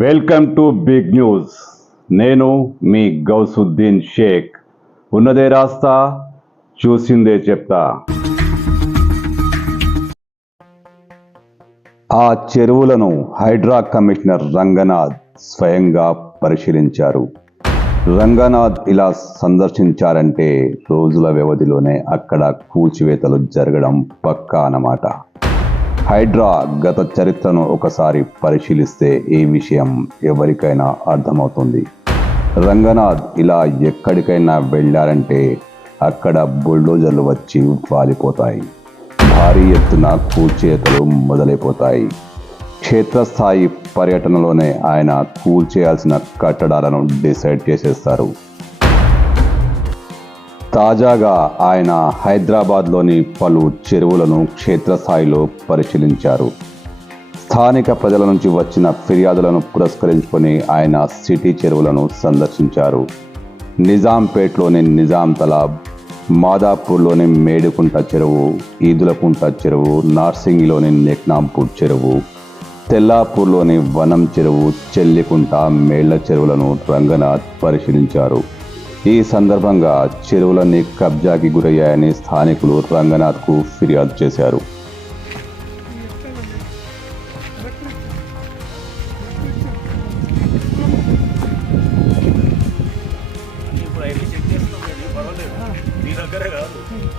Welcome to big news. నేను మీ గౌసుద్దీన్ షేక్. ఉన్నదే రాస్తా చూసిందే చెప్తా. ఆ చెరువులను హైడ్రా కమిషనర్ రంగనాథ్ స్వయంగా పరిశీలించారు. రంగనాథ్ ఇలా సందర్శించారంటే రోజుల వ్యవధిలోనే అక్కడ కూచివేతలు జరగడం పక్కా అన్నమాట. హైడ్రా గత చరిత్రను ఒకసారి పరిశీలిస్తే ఈ విషయం ఎవరికైనా అర్థమవుతుంది. రంగనాథ్ ఇలా ఎక్కడికైనా వెళ్ళారంటే అక్కడ బుల్డోజర్లు వచ్చి వాలిపోతాయి. భారీ ఎత్తున కూల్చేతలు మొదలైపోతాయి. క్షేత్రస్థాయి పర్యటనలోనే ఆయన కూల్చేయాల్సిన కట్టడాలను డిసైడ్ చేసేస్తారు. తాజాగా ఆయన హైదరాబాద్లోని పలు చెరువులను క్షేత్రస్థాయిలో పరిశీలించారు. స్థానిక ప్రజల నుంచి వచ్చిన ఫిర్యాదులను పురస్కరించుకొని ఆయన సిటీ చెరువులను సందర్శించారు. నిజాంపేట్లోని నిజాం తలాబ్ మాదాపూర్లోని మేడుకుంట చెరువు ఈదులకుంట చెరువు నార్సింగిలోని నెక్నాంపూర్ చెరువు తెల్లాపూర్లోని వనం చెరువు చెల్లికుంట మేళ్ళ చెరువులను రంగనాథ్ పరిశీలించారు. ఈ సందర్భంగా చెరువులన్నీ కబ్జాకి గురయ్యాయని స్థానికులు రంగనాథ్కు ఫిర్యాదు చేశారు.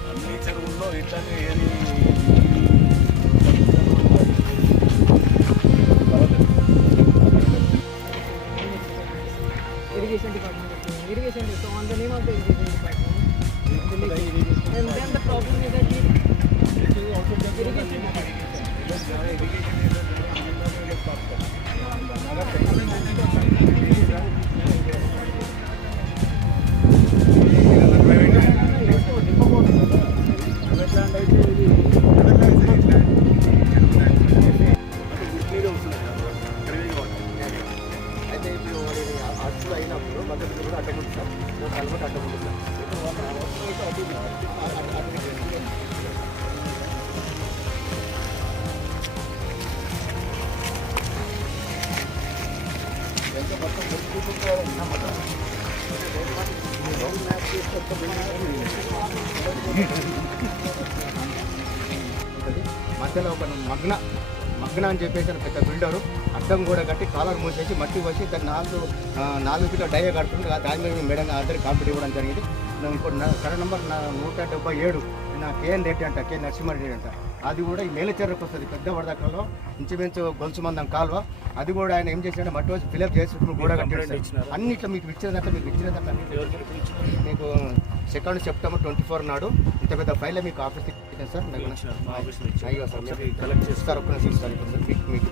అన్ని ఇప్పుడు irrigation is on the name of the irrigation department. The irrigation and then the problem is that it, it is also irrigation. irrigation. Yes, irrigation is అట్లు అయినప్పుడు సార్. కూడా అడ్డు- అడ్డు ఉంది. ఎంత మొత్తం పెట్టుకుంటే మధ్యలో ఒక మగ్న మగ్న అని చెప్పేసి పెద్ద బిల్డరు అడ్డం కూడా కట్టి కాలర్ మూసేసి మట్టి వచ్చి దాన్ని నాలుగు నాలుగు ఫీట్ల డయ్య కడుతుంటే ఆ దాని మీద మేడం అందరికీ కాంపిటీ ఇవ్వడం జరిగింది. ఇప్పుడు నా నెంబర్ నూట డెబ్బై ఏడు నా కేఎన్ రెడ్డి అంట కే నరసింహారెడ్డి అంట. అది కూడా ఈ మేలచెర్రకు వస్తుంది పెద్ద వరదకాల్లో. ఇంచుమించు గొలుసు మందం కాలువ. అది కూడా ఆయన ఏం చేశాడు మట్టి వచ్చి ఫిలప్ చేసి కూడా కట్టాడు అన్ని ఇట్లా మీకు ఇచ్చినదంటే మీకు ఇచ్చినదంటే మీకు సెకండ్ సెప్టెంబర్ ట్వంటీ ఫోర్ నాడు ఇంత పెద్ద ఫైల్ మీకు ఆఫీస్ ఇచ్చాను సార్. అయ్యో సార్ కలెక్ట్ కలెక్ట్ చేసి చేస్తారు ఒక్క మీకు మీకు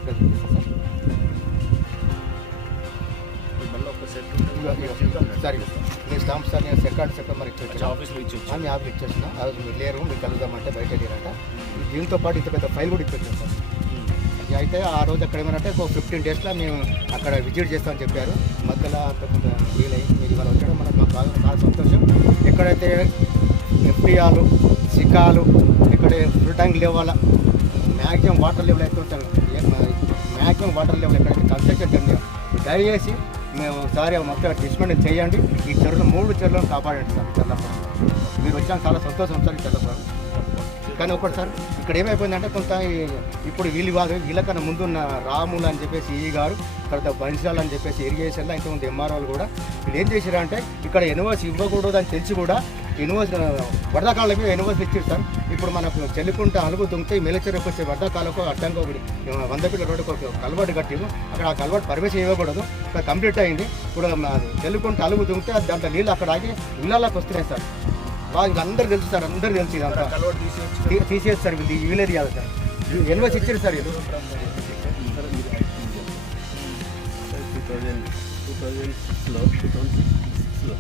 సార్ ఇదిగో. మీ స్టాంప్ సార్ నేను సెకండ్ సెప్టెంబర్ ఇచ్చి ఆఫీస్లో ఇచ్చి వచ్చాను. మీ ఆఫీస్ ఇచ్చేసిన. ఆ రోజు మీరు లేరు మీకు కలుద్దామంటే బయట వెళ్ళారంట దీంతో పాటు ఇంత పెద్ద ఫైల్ కూడా ఇచ్చేసాను సార్. అయితే ఆ రోజు అక్కడ ఏమంటే ఒక ఫిఫ్టీన్ డేస్లో మేము అక్కడ విజిట్ చేస్తామని చెప్పారు. మధ్యలో కొంత అయ్యి మీరు ఇవాళ వచ్చడం మనకు చాలా చాలా సంతోషం. ఎక్కడైతే ఎఫ్డిఆలు సికాలు ఇక్కడ full tank level maximum water level అయితే ఉంటాను మ్యాక్సిమం వాటర్ లెవెల్ ఎక్కడైతే కన్స్ట్రక్షన్ జరిగిందో దయచేసి మేము ఒకసారి మొత్తం డిస్మెంట్ చేయండి. ఈ చెరువులు మూడు చెరువులను కాపాడండి సార్ చల్లపురం మీరు వచ్చాక చాలా సంతోషం సార్ చల్లపురం కానీ ఒకటి సార్ ఇక్కడ ఏమైపోయిందంటే కొంత ఇప్పుడు వీళ్ళు కాదు వీళ్ళకన్నా ముందున్న రాములు అని చెప్పేసి ఈ గారు తర్వాత బన్సాల్ అని చెప్పేసి ఇరిగేషన్లో ఇంతకుముందు ఎంఆర్ఓలు కూడా. వీళ్ళు ఏం చేశారంటే ఇక్కడ ఎన్ఓసి ఇవ్వకూడదు అని తెలిసి కూడా యూనివర్స్ వరదకాళ్ళకి యూనివర్స్ ఇచ్చారు సార్. ఇప్పుడు మనకు చెల్లికుంట అలుగు దుంకితే మెలచెరకు వచ్చే వరదకాలకు అడ్డంగా ఒకటి వంద ఫీట్ల రోడ్డుకు ఒక కలవాటు కట్టిరు అక్కడ ఆ కలవాటు పర్మిషన్ ఇవ్వకూడదు. ఇక్కడ కంప్లీట్ అయింది. ఇప్పుడు చెల్లికుంట అలుగు దుంకితే దాంట్లో నీళ్ళు అక్కడ ఆగి ఇళ్ళకి వస్తున్నాయి సార్. వాళ్ళు అందరు తెలుసు సార్ అందరు తెలుసు ఇదంతా. కలవాటు తీసేయచ్చు. తీ- తీసేది సార్ ఈ విలేజ్ కాదు సార్. ఎన్వైస్ ఇచ్చారు సార్ ఇది. టూ థౌజండ్ టూ థౌజండ్ సిక్స్లో టూ థౌజండ్ సిక్స్లో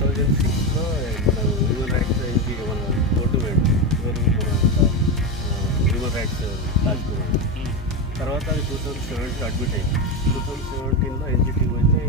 థౌజండ్ సిక్స్లో మన హ్యూమన్ రైట్స్ ఏంటి మన కోర్టు పెట్టి హ్యూమన్ రైట్స్ రాజకీయ తర్వాత అది టూ థౌజండ్ సెవెంటీన్ అడ్మిట్ అయింది. టూ థౌజండ్ సెవెంటీన్లో ఎన్జిటి అయితే